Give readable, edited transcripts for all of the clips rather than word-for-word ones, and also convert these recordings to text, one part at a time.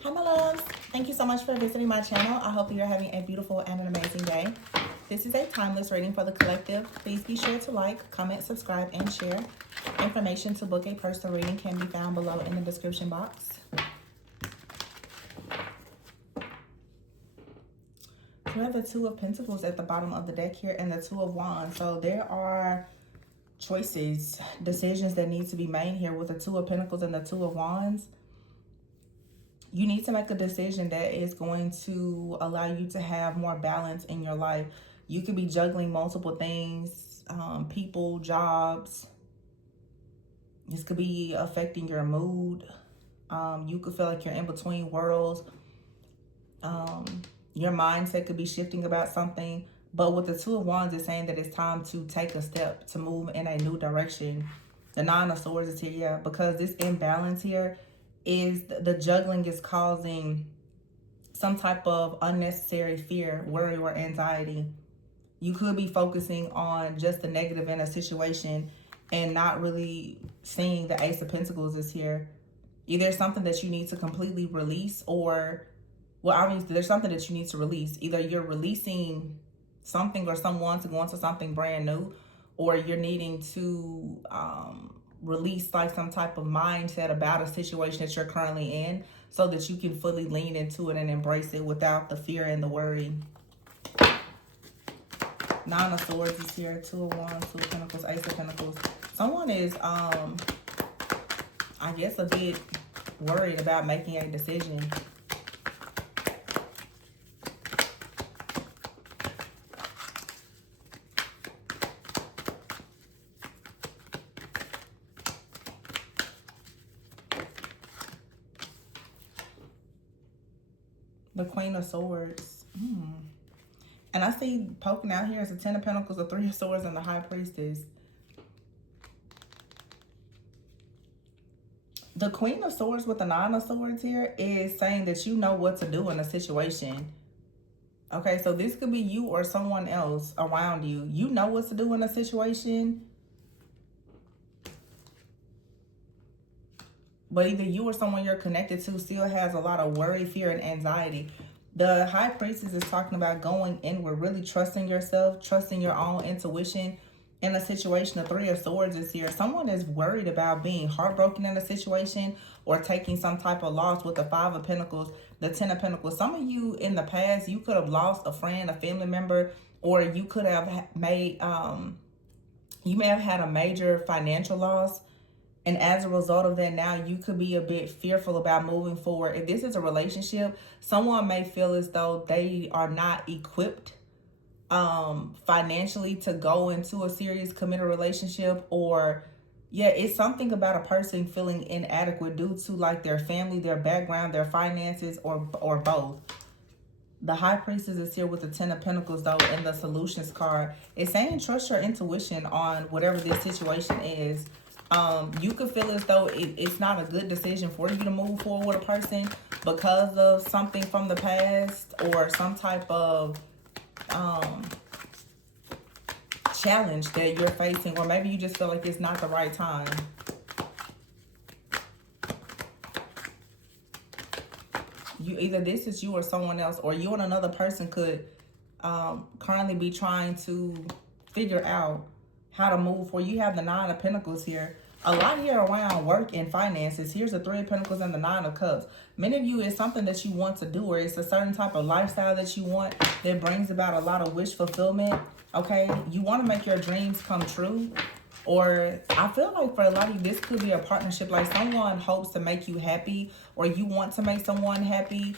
Hi, my loves. Thank you so much for visiting my channel. I hope you're having a beautiful and an amazing day. This is a timeless reading for the collective. Please be sure to like, comment, subscribe, and share. Information to book a personal reading can be found below in the description box. We have the Two of Pentacles at the bottom of the deck here and the Two of Wands. So there are choices, decisions that need to be made here with the Two of Pentacles and the Two of Wands. You need to make a decision that is going to allow you to have more balance in your life. You could be juggling multiple things, people, jobs. This could be affecting your mood. You could feel like you're in between worlds. Your mindset could be shifting about something. But with the Two of Wands, it's saying that it's time to take a step to move in a new direction. The Nine of Swords is here, yeah, because this imbalance here is the juggling is causing some type of unnecessary fear, worry, or anxiety. You could be focusing on just the negative in a situation and not really seeing the Ace of Pentacles is here. Either something that you need to completely release or, well, obviously there's something that you need to release. Either you're releasing something or someone to go into something brand new, or you're needing to release like some type of mindset about a situation that you're currently in so that you can fully lean into it and embrace it without the fear and the worry. Nine of Swords is here, Two of Wands, Two of Pentacles, Ace of Pentacles. Someone is, I guess, a bit worried about making a decision. The Queen of Swords. And I see poking out here is the Ten of Pentacles, the Three of Swords, and the High Priestess. The Queen of Swords with the Nine of Swords here is saying that you know what to do in a situation. Okay, so this could be you or someone else around you. You know what to do in a situation. But either you or someone you're connected to still has a lot of worry, fear, and anxiety. The High Priestess is talking about going inward, really trusting yourself, trusting your own intuition in a situation. The Three of Swords is here. Someone is worried about being heartbroken in a situation or taking some type of loss with the Five of Pentacles, the Ten of Pentacles. Some of you in the past, you could have lost a friend, a family member, or you could have made, you may have had a major financial loss. And as a result of that, now you could be a bit fearful about moving forward. If this is a relationship, someone may feel as though they are not equipped financially to go into a serious committed relationship, or yeah, it's something about a person feeling inadequate due to like their family, their background, their finances, or both. The High Priestess is here with the Ten of Pentacles though, and the Solutions card. It's saying trust your intuition on whatever this situation is. You could feel as though it's not a good decision for you to move forward with a person because of something from the past or some type of challenge that you're facing, or maybe you just feel like it's not the right time. Either this is you or someone else, or you and another person could currently be trying to figure out how to move forward. You have the Nine of Pentacles here. A lot here around work and finances. Here's the Three of Pentacles and the Nine of Cups. Many of you, it's something that you want to do, or it's a certain type of lifestyle that you want that brings about a lot of wish fulfillment. Okay, you want to make your dreams come true. Or I feel like for a lot of you, this could be a partnership. Like someone hopes to make you happy, or you want to make someone happy.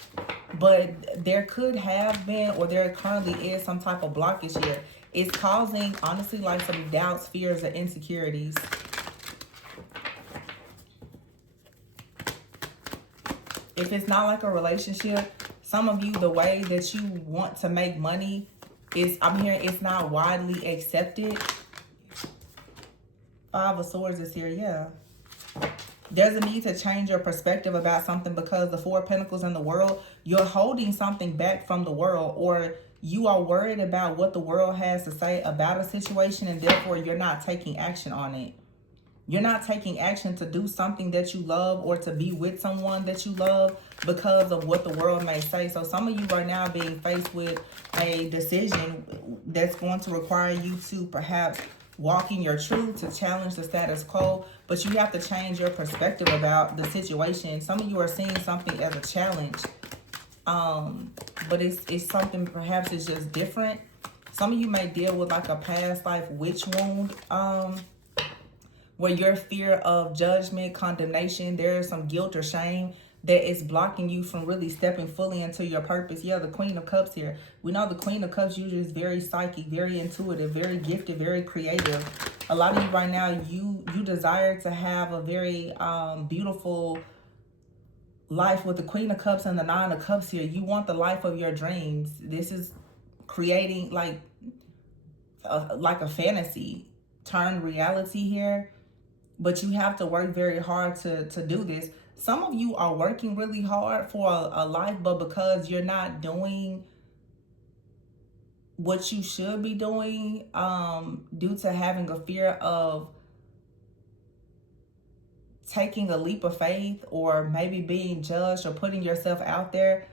But there could have been, or there currently is some type of blockage here. It's causing, honestly, like some doubts, fears, and insecurities. If it's not like a relationship, some of you, the way that you want to make money is, I'm hearing it's not widely accepted. Five of Swords is here, yeah. There's a need to change your perspective about something because the Four of Pentacles in the world, you're holding something back from the world, or you are worried about what the world has to say about a situation, and therefore you're not taking action on it. You're not taking action to do something that you love or to be with someone that you love because of what the world may say. So some of you right now being faced with a decision that's going to require you to perhaps walk in your truth, to challenge the status quo, but you have to change your perspective about the situation. Some of you are seeing something as a challenge, but it's something perhaps it's just different. Some of you may deal with like a past life witch wound, where your fear of judgment, condemnation, there is some guilt or shame that is blocking you from really stepping fully into your purpose. Yeah, the Queen of Cups here. We know the Queen of Cups usually is very psychic, very intuitive, very gifted, very creative. A lot of you right now, you desire to have a very beautiful life with the Queen of Cups and the Nine of Cups here. You want the life of your dreams. This is creating like a fantasy turned reality here. But you have to work very hard to do this. Some of you are working really hard for a life, but because you're not doing what you should be doing, due to having a fear of taking a leap of faith or maybe being judged or putting yourself out there,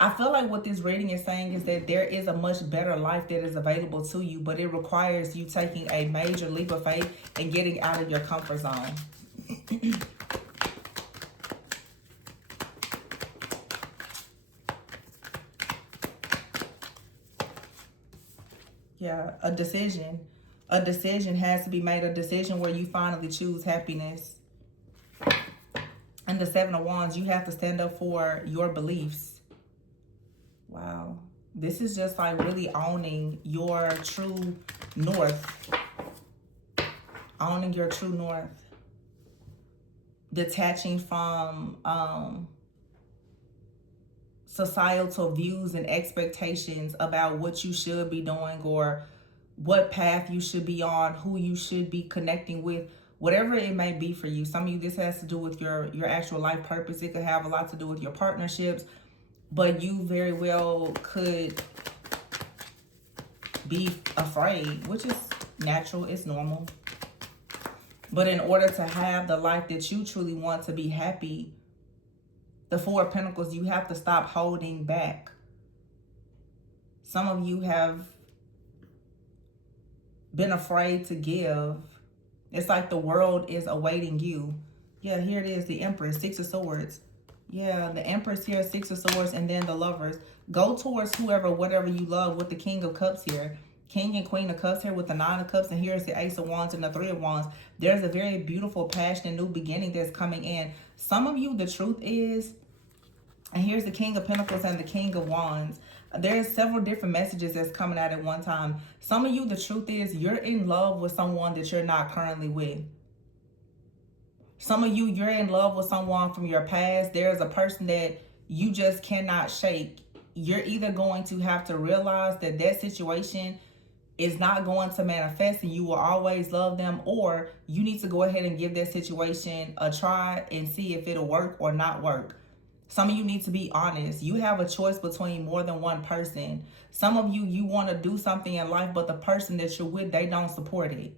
I feel like what this reading is saying is that there is a much better life that is available to you, but it requires you taking a major leap of faith and getting out of your comfort zone. Yeah, a decision. A decision has to be made, a decision where you finally choose happiness. And the Seven of Wands, you have to stand up for your beliefs. Wow. This is just like really owning your true north. Owning your true north. Detaching from societal views and expectations about what you should be doing or what path you should be on, who you should be connecting with, whatever it may be for you. Some of you, this has to do with your actual life purpose. It could have a lot to do with your partnerships, but you very well could be afraid, which is natural, it's normal. But in order to have the life that you truly want, to be happy, the Four of Pentacles, you have to stop holding back. Some of you have been afraid to give. It's like the world is awaiting you. Yeah, here it is, the Empress, Six of Swords. Yeah, the Empress here, Six of Swords, and then the Lovers. Go towards whoever, whatever you love with the King of Cups here. King and Queen of Cups here with the Nine of Cups, and here's the Ace of Wands and the Three of Wands. There's a very beautiful, passionate new beginning that's coming in. Some of you, the truth is, and here's the King of Pentacles and the King of Wands. There's several different messages that's coming out at one time. Some of you, the truth is, you're in love with someone that you're not currently with. Some of you, you're in love with someone from your past. There's a person that you just cannot shake. You're either going to have to realize that that situation is not going to manifest and you will always love them, or you need to go ahead and give that situation a try and see if it'll work or not work. Some of you need to be honest. You have a choice between more than one person. Some of you, you want to do something in life, but the person that you're with, they don't support it.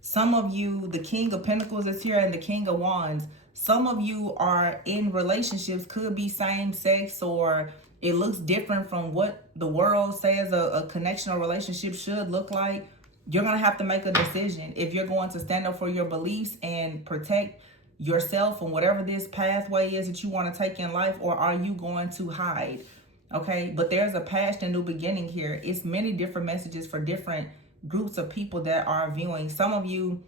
Some of you, the King of Pentacles is here and the King of Wands. Some of you are in relationships, could be same sex, or it looks different from what the world says a connection or relationship should look like. You're going to have to make a decision if you're going to stand up for your beliefs and protect yourself from whatever this pathway is that you want to take in life, or are you going to hide? Okay, but there's a past and new beginning here. It's many different messages for different groups of people that are viewing. Some of you,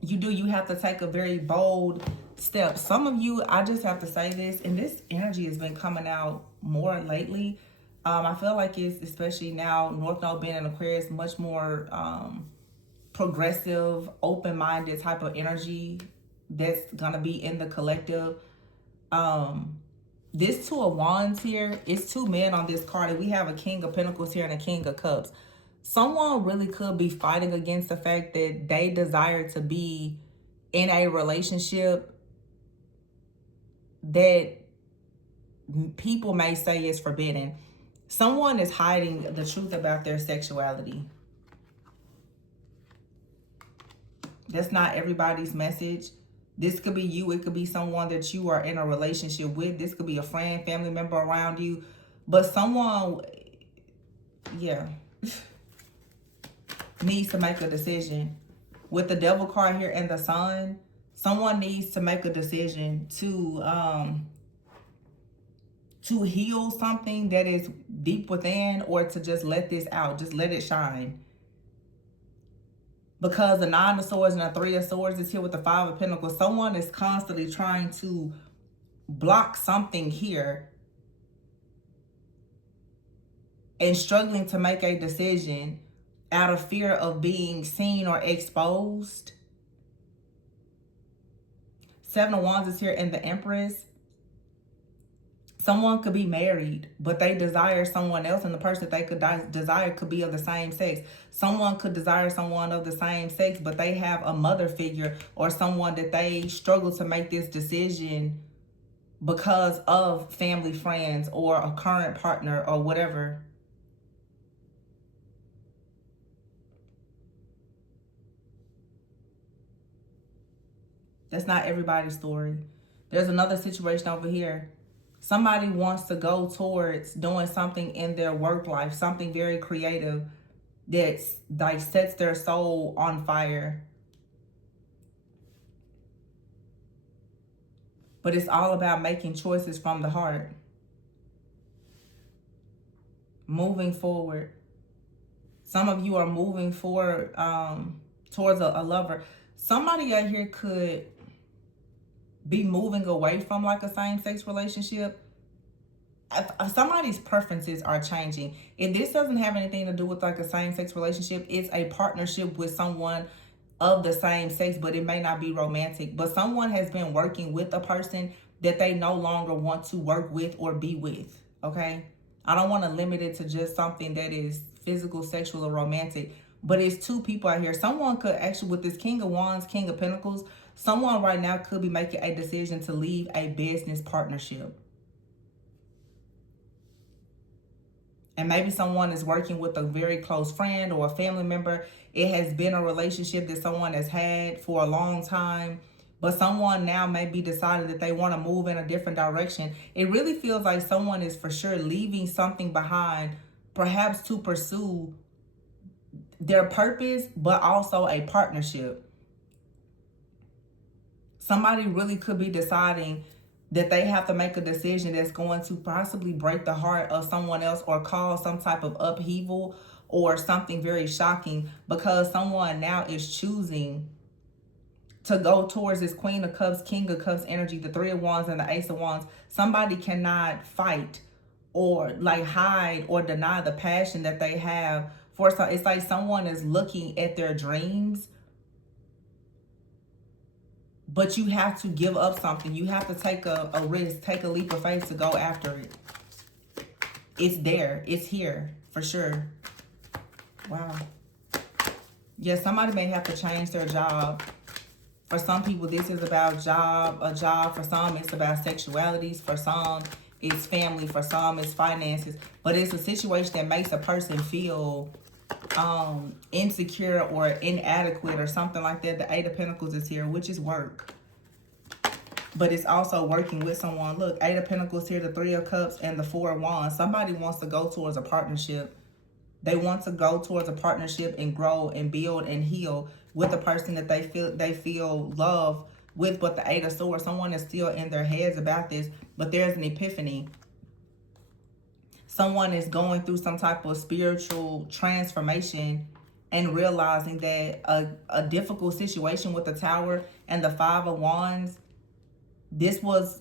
you have to take a very bold step. Some of you, I just have to say this, and this energy has been coming out more lately. I feel like it's, especially now, North Node being in Aquarius, much more progressive, open-minded type of energy that's gonna be in the collective. This Two of Wands here, it's two men on this card, and we have a King of Pentacles here and a King of Cups. Someone really could be fighting against the fact that they desire to be in a relationship that people may say is forbidden. Someone is hiding the truth about their sexuality. That's not everybody's message. This could be you. It could be someone that you are in a relationship with. This could be a friend, family member around you. But someone, yeah, needs to make a decision. With the devil card here and the sun, someone needs to make a decision to heal something that is deep within, or to just let this out. Just let it shine. Because the Nine of Swords and the Three of Swords is here with the Five of Pentacles. Someone is constantly trying to block something here and struggling to make a decision out of fear of being seen or exposed. Seven of Wands is here and the Empress. Someone could be married, but they desire someone else, and the person that they could desire could be of the same sex. Someone could desire someone of the same sex, but they have a mother figure or someone that they struggle to make this decision because of family, friends, or a current partner or whatever. That's not everybody's story. There's another situation over here. Somebody wants to go towards doing something in their work life, something very creative that like sets their soul on fire. But it's all about making choices from the heart. Moving forward. Some of you are moving forward towards a lover. Somebody out here could be moving away from like a same-sex relationship. Somebody's preferences are changing. If this doesn't have anything to do with like a same-sex relationship, it's a partnership with someone of the same sex, but it may not be romantic. But someone has been working with a person that they no longer want to work with or be with, okay? I don't want to limit it to just something that is physical, sexual, or romantic, but it's two people out here. Someone could actually, with this King of Wands, King of Pentacles, someone right now could be making a decision to leave a business partnership. And maybe someone is working with a very close friend or a family member. It has been a relationship that someone has had for a long time, but someone now may be deciding that they want to move in a different direction. It really feels like someone is for sure leaving something behind, perhaps to pursue their purpose, but also a partnership. Somebody really could be deciding that they have to make a decision that's going to possibly break the heart of someone else or cause some type of upheaval or something very shocking, because someone now is choosing to go towards this Queen of Cups, King of Cups energy, the Three of Wands and the Ace of Wands. Somebody cannot fight or like hide or deny the passion that they have for some. It's like someone is looking at their dreams, but you have to give up something. You have to take a risk, take a leap of faith to go after it. It's there. It's here for sure. Wow. Yeah, somebody may have to change their job. For some people, this is about a job. For some, it's about sexualities. For some, it's family. For some, it's finances. But it's a situation that makes a person feel insecure or inadequate or something like that. The Eight of Pentacles is here, which is work. But it's also working with someone. Look, Eight of Pentacles here, the Three of Cups, and the Four of Wands. Somebody wants to go towards a partnership. They want to go towards a partnership and grow and build and heal with a person that they feel love with. But the Eight of Swords, someone is still in their heads about this, but there's an epiphany. Someone is going through some type of spiritual transformation and realizing that a difficult situation with the Tower and the Five of Wands, this was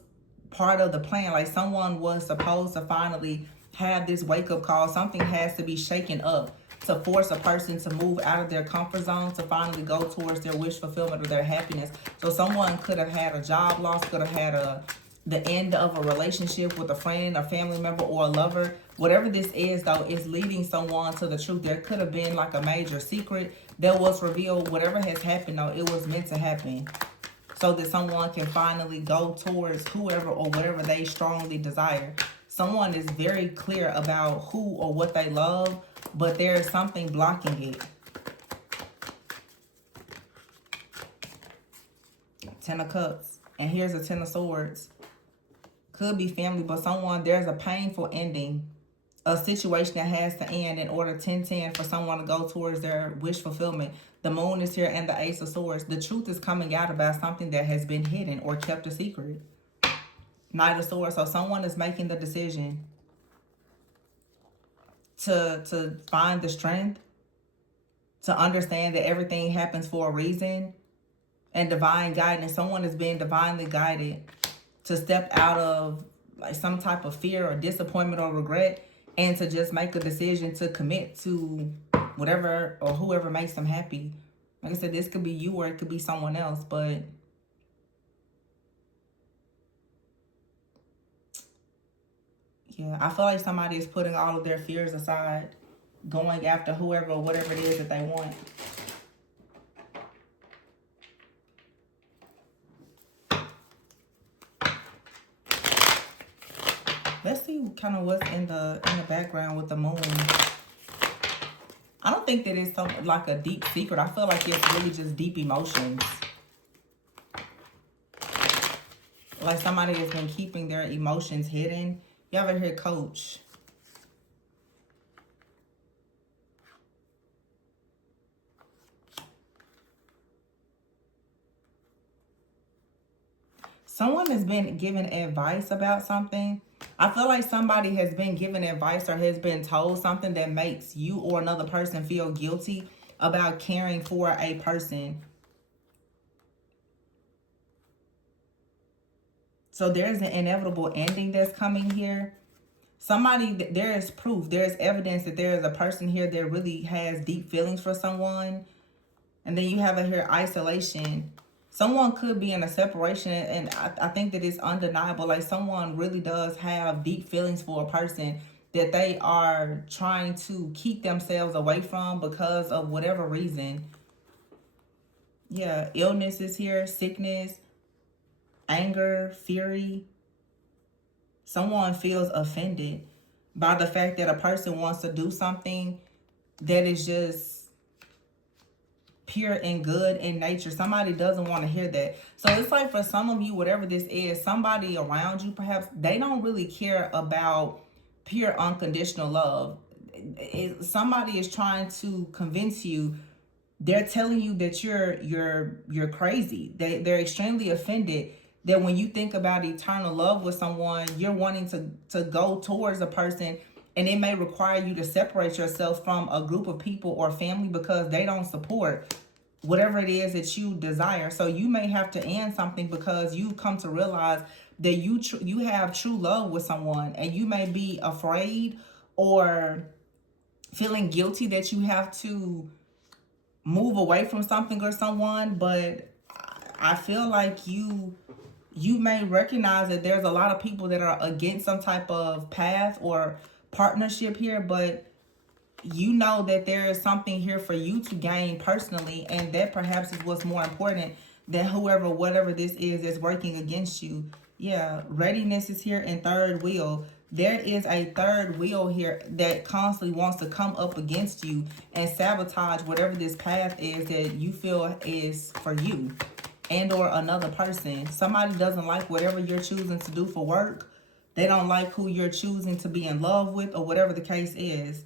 part of the plan. Like someone was supposed to finally have this wake-up call. Something has to be shaken up to force a person to move out of their comfort zone, to finally go towards their wish fulfillment or their happiness. So someone could have had a job loss, could have had the end of a relationship with a friend, a family member, or a lover. Whatever this is, though, is leading someone to the truth. There could have been like a major secret that was revealed. Whatever has happened, though, it was meant to happen so that someone can finally go towards whoever or whatever they strongly desire. Someone is very clear about who or what they love, but there is something blocking it. Ten of Cups. And here's a Ten of Swords. Could be family, but there's a painful ending. A situation that has to end in order 10-10 for someone to go towards their wish fulfillment. The Moon is here and the Ace of Swords. The truth is coming out about something that has been hidden or kept a secret. Knight of Swords. So someone is making the decision to find the strength, to understand that everything happens for a reason, and divine guidance. Someone is being divinely guided to step out of like some type of fear or disappointment or regret, and to just make a decision to commit to whatever or whoever makes them happy. Like I said, this could be you or it could be someone else, but yeah, I feel like somebody is putting all of their fears aside, going after whoever or whatever it is that they want. Let's see kind of what's in the background with the Moon. I don't think that it's something like a deep secret. I feel like it's really just deep emotions. Like somebody has been keeping their emotions hidden. You ever hear Coach? Someone has been given advice about something. I feel like somebody has been given advice or has been told something that makes you or another person feel guilty about caring for a person. So there's an inevitable ending that's coming here. Somebody, there is proof, there is evidence that there is a person here that really has deep feelings for someone. And then you have here isolation. Someone could be in a separation, and I think that it's undeniable. Like someone really does have deep feelings for a person that they are trying to keep themselves away from because of whatever reason. Yeah, illness is here, sickness, anger, fury. Someone feels offended by the fact that a person wants to do something that is just pure and good in nature. Somebody doesn't want to hear that. So it's like for some of you, whatever this is, somebody around you, perhaps, they don't really care about pure unconditional love. Somebody is trying to convince you. They're telling you that you're crazy. They're extremely offended that when you think about eternal love with someone, you're wanting to go towards a person, and it may require you to separate yourself from a group of people or family because they don't support whatever it is that you desire. So you may have to end something because you come to realize that you have true love with someone, and you may be afraid or feeling guilty that you have to move away from something or someone. But I feel like you may recognize that there's a lot of people that are against some type of path or partnership here, but you know that there is something here for you to gain personally, and that perhaps is what's more important than whatever this is that's working against you. Yeah, readiness is here, and third wheel. There is a third wheel here that constantly wants to come up against you and sabotage whatever this path is that you feel is for you and or another person. Somebody doesn't like whatever you're choosing to do for work. They don't like who you're choosing to be in love with, or whatever the case is.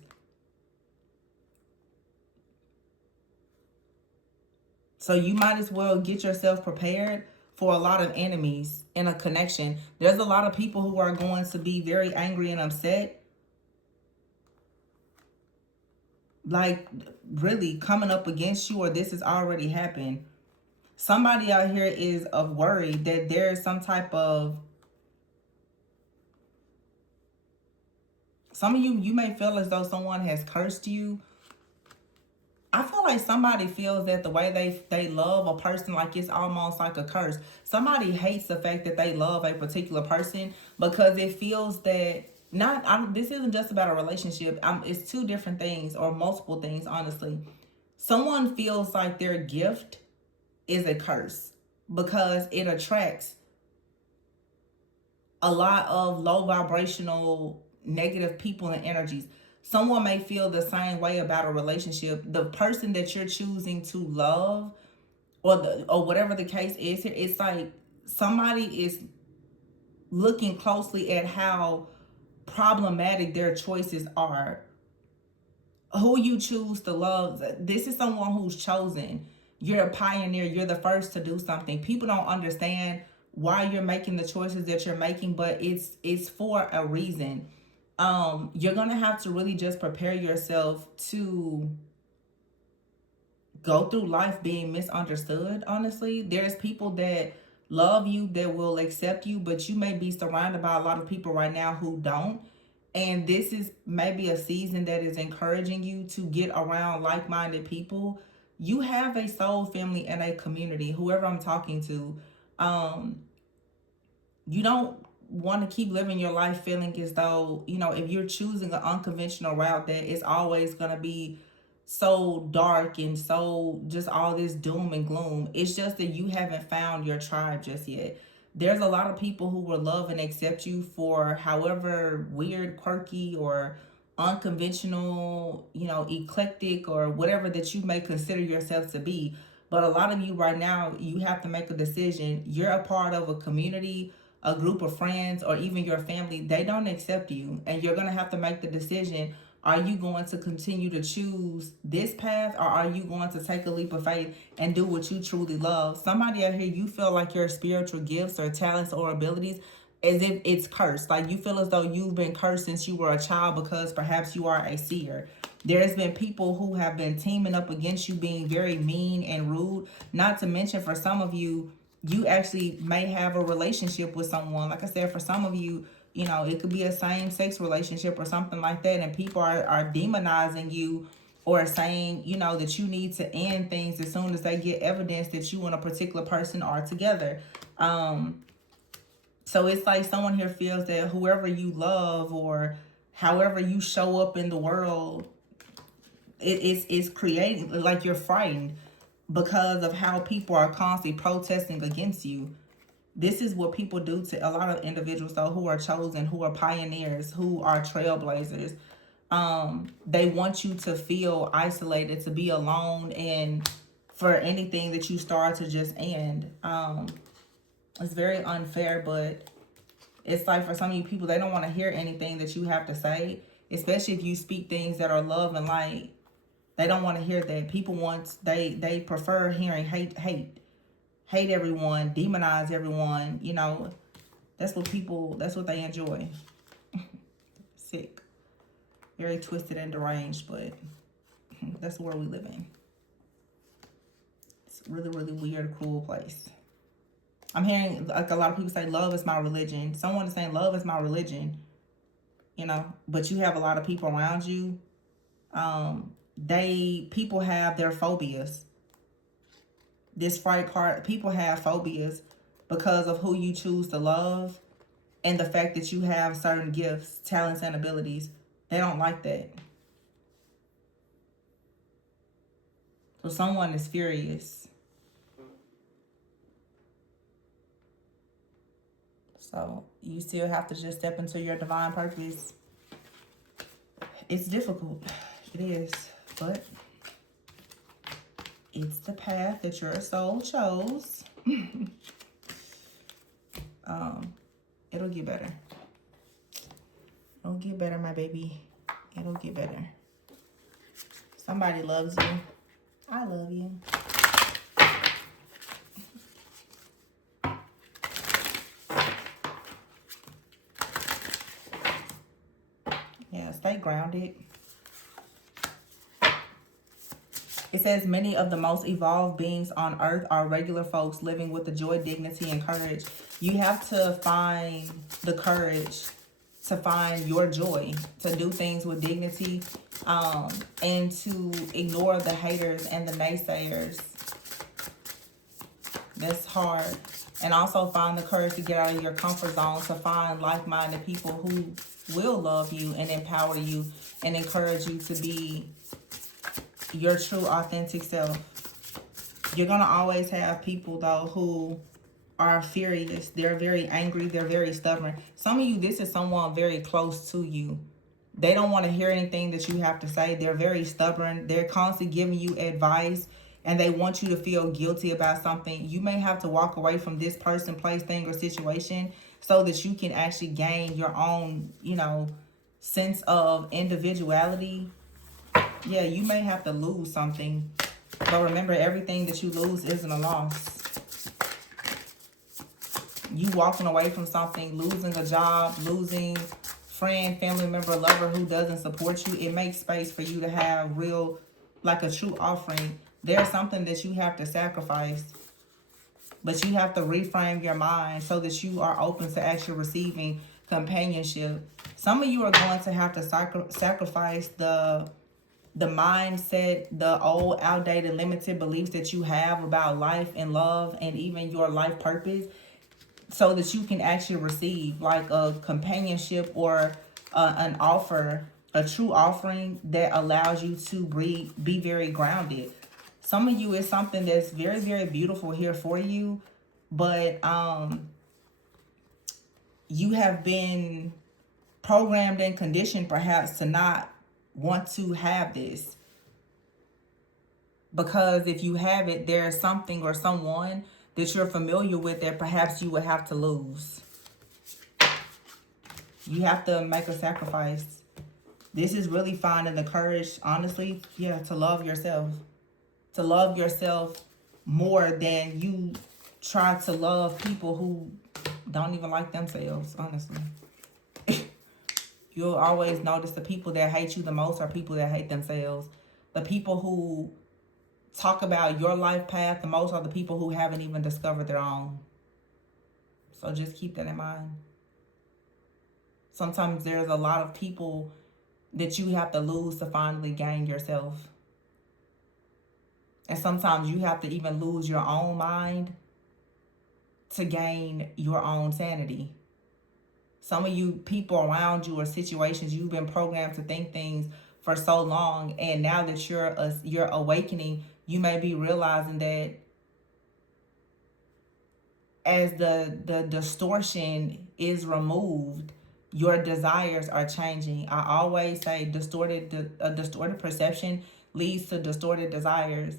So you might as well get yourself prepared for a lot of enemies in a connection. There's a lot of people who are going to be very angry and upset. Like really coming up against you, or this has already happened. Somebody out here is worried that there is some type of... Some of you may feel as though someone has cursed you. I feel like somebody feels that the way they love a person, like it's almost like a curse. Somebody hates the fact that they love a particular person because it feels that this isn't just about a relationship. It's two different things, or multiple things, honestly. Someone feels like their gift is a curse because it attracts a lot of low vibrational negative people and energies. Someone may feel the same way about a relationship. The person that you're choosing to love or whatever the case is here. It's like somebody is looking closely at how problematic their choices are. Who you choose to love, this is someone who's chosen. You're a pioneer, you're the first to do something. People don't understand why you're making the choices that you're making, but it's for a reason. You're gonna have to really just prepare yourself to go through life being misunderstood. Honestly, there's people that love you, that will accept you, but you may be surrounded by a lot of people right now who don't. And this is maybe a season that is encouraging you to get around like-minded people. You have a soul family and a community, whoever I'm talking to. You don't want to keep living your life feeling as though, if you're choosing an unconventional route, that it's always going to be so dark and so just all this doom and gloom. It's just that you haven't found your tribe just yet. There's a lot of people who will love and accept you for however weird, quirky, or unconventional, eclectic, or whatever that you may consider yourself to be. But a lot of you right now, you have to make a decision. You're a part of a community, a group of friends, or even your family. They don't accept you, and you're going to have to make the decision. Are you going to continue to choose this path, or are you going to take a leap of faith and do what you truly love? Somebody out here, you feel like your spiritual gifts or talents or abilities as if it's cursed. Like you feel as though you've been cursed since you were a child because perhaps you are a seer. There's been people who have been teaming up against you, being very mean and rude. Not to mention, for some of you, you actually may have a relationship with someone. Like I said, for some of you, it could be a same-sex relationship or something like that, and people are demonizing you or saying, that you need to end things as soon as they get evidence that you and a particular person are together. So it's like someone here feels that whoever you love or however you show up in the world, it's creating, like you're frightened because of how people are constantly protesting against you. This is what people do to a lot of individuals, though, who are chosen, who are pioneers, who are trailblazers. They want you to feel isolated, to be alone, and for anything that you start to just end. It's very unfair, but it's like for some of you people, they don't want to hear anything that you have to say, especially if you speak things that are love and light. They don't want to hear that. People they prefer hearing hate everyone, demonize everyone. That's what they enjoy. Sick. Very twisted and deranged, but that's the world we live in. It's a really, really weird, cruel place. I'm hearing like a lot of people say love is my religion. Someone is saying love is my religion, but you have a lot of people around you. People have their phobias. This fright card, people have phobias because of who you choose to love and the fact that you have certain gifts, talents, and abilities. They don't like that. So someone is furious. So you still have to just step into your divine purpose. It's difficult. It is. But it's the path that your soul chose. It'll get better. It'll get better, my baby. It'll get better. Somebody loves you. I love you. Yeah, stay grounded. It says many of the most evolved beings on earth are regular folks living with the joy, dignity, and courage. You have to find the courage to find your joy, to do things with dignity, and to ignore the haters and the naysayers. That's hard. And also find the courage to get out of your comfort zone, to find like-minded people who will love you and empower you and encourage you to be your true authentic self. You're going to always have people, though, who are furious. They're very angry. They're very stubborn. Some of you, this is someone very close to you. They don't want to hear anything that you have to say. They're very stubborn. They're constantly giving you advice. and they want you to feel guilty about something, you may have to walk away from this person, place, thing, or situation so that you can actually gain your own, sense of individuality. Yeah, you may have to lose something, but remember, everything that you lose isn't a loss. You walking away from something, losing a job, losing friend, family member, lover who doesn't support you, it makes space for you to have real, like a true offering. There's something that you have to sacrifice, but you have to reframe your mind so that you are open to actually receiving companionship. Some of you are going to have to sacrifice the mindset, the old, outdated, limited beliefs that you have about life and love and even your life purpose, so that you can actually receive like a companionship or an offer, a true offering that allows you to be very grounded. Some of you, is something that's very, very beautiful here for you, but you have been programmed and conditioned perhaps to not want to have this, because if you have it, there's something or someone that you're familiar with that perhaps you would have to lose. You have to make a sacrifice. This is really finding the courage, honestly, to love yourself. To love yourself more than you try to love people who don't even like themselves, honestly. You'll always notice the people that hate you the most are people that hate themselves. The people who talk about your life path the most are the people who haven't even discovered their own. So just keep that in mind. Sometimes there's a lot of people that you have to lose to finally gain yourself. And sometimes you have to even lose your own mind to gain your own sanity. Some of you, people around you or situations, you've been programmed to think things for so long, and now that you're awakening, you may be realizing that as the distortion is removed, your desires are changing. I always say distorted perception leads to distorted desires.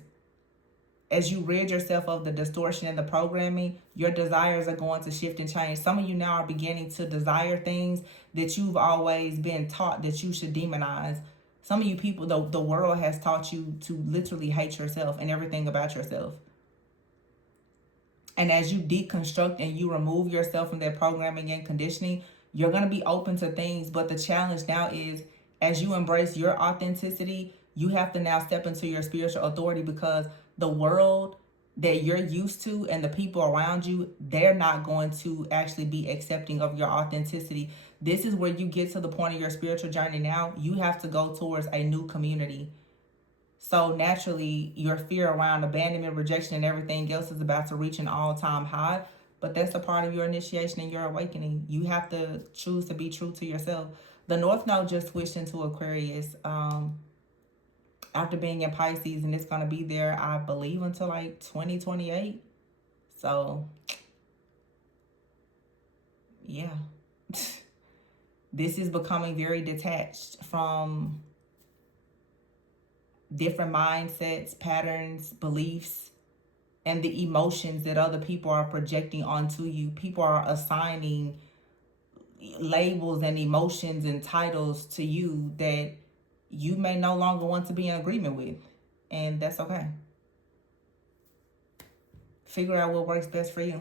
As you rid yourself of the distortion and the programming, your desires are going to shift and change. Some of you now are beginning to desire things that you've always been taught that you should demonize. Some of you people, the world has taught you to literally hate yourself and everything about yourself. And as you deconstruct and you remove yourself from that programming and conditioning, you're going to be open to things. But the challenge now is, as you embrace your authenticity, you have to now step into your spiritual authority, because the world that you're used to and the people around you, they're not going to actually be accepting of your authenticity. This is where you get to the point of your spiritual journey now. You have to go towards a new community. So naturally, your fear around abandonment, rejection, and everything else is about to reach an all-time high. But that's a part of your initiation and your awakening. You have to choose to be true to yourself. The North Node just switched into Aquarius after being in Pisces, and it's going to be there, I believe, until like 2028. So, yeah. This is becoming very detached from different mindsets, patterns, beliefs, and the emotions that other people are projecting onto you. People are assigning labels and emotions and titles to you that you may no longer want to be in agreement with. And that's okay. Figure out what works best for you.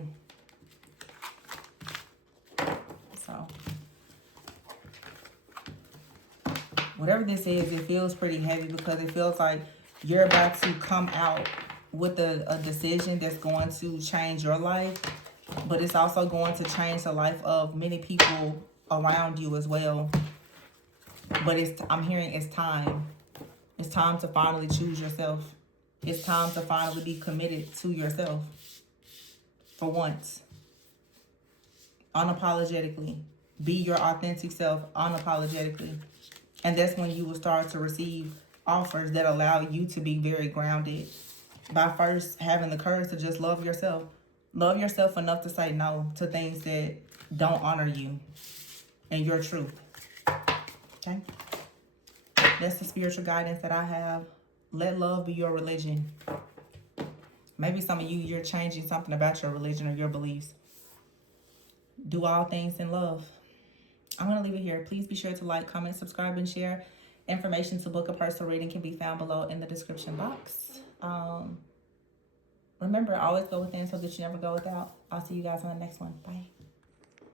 So, whatever this is, it feels pretty heavy, because it feels like you're about to come out with a decision that's going to change your life, but it's also going to change the life of many people around you as well. But I'm hearing it's time. It's time to finally choose yourself. It's time to finally be committed to yourself. For once. Unapologetically. Be your authentic self unapologetically. And that's when you will start to receive offers that allow you to be very grounded, by first having the courage to just love yourself. Love yourself enough to say no to things that don't honor you and your truth. Okay? That's the spiritual guidance that I have. Let love be your religion. Maybe some of you, you're changing something about your religion or your beliefs. Do all things in love. I'm going to leave it here. Please be sure to like, comment, subscribe, and share. Information to book a personal reading can be found below in the description box. Remember, always go within so that you never go without. I'll see you guys on the next one. Bye.